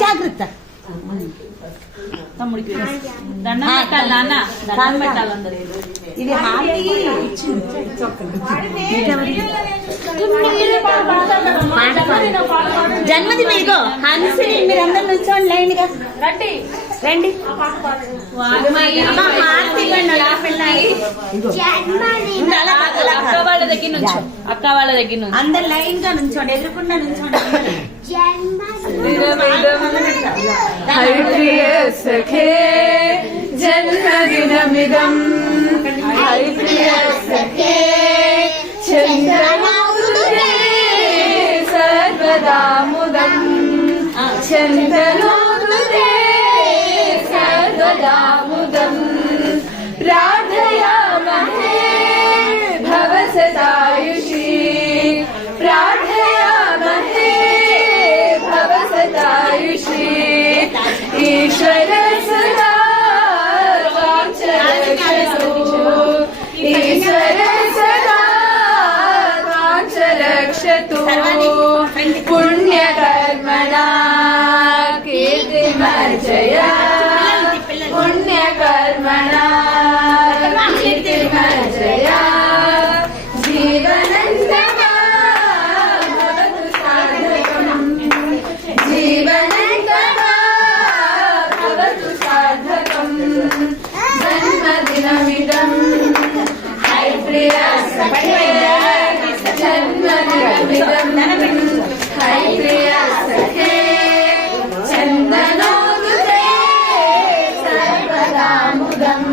జాగ్రత్త తమ్ముడికి దండం పెట్టాలి నాన్న, దండం పెట్టాలి అందరూ. ఇది జన్మదిన ఇగో హన్సిని మీరందరూ నుంచోండి లైన్ గా రండి రండి. అక్క వాళ్ళ దగ్గర నుంచి అందరు లైన్ గా నుంచోండి, ఎదురుకుండా నుంచోండి. సఖే జన్మదినమిదం సఖే చంద్రనౌదే సర్వదా ముదం చంద్రనౌదే సర్వదా ముదం ప్రార్థయామహే భవ సదాయుషీ ప్రార్థయామహే భవ సదాయుషీ ఈశ్వర సదా వాంఛరక్షతు ఈశ్వర సదా వాంఛరక్షతు పుణ్యకర్మణా కీర్తిమర్జయా పుణ్యకర్మణా కీర్తిమర్జయా జీవనందమా భవతు సాధకం జీవనందమా భవతు సాధకం జన్మదినమిదం హై ప్రియ సఖే జన్మదినమిదం హై ప్రియ సఖే చందనోదుతే సర్వదా ముదం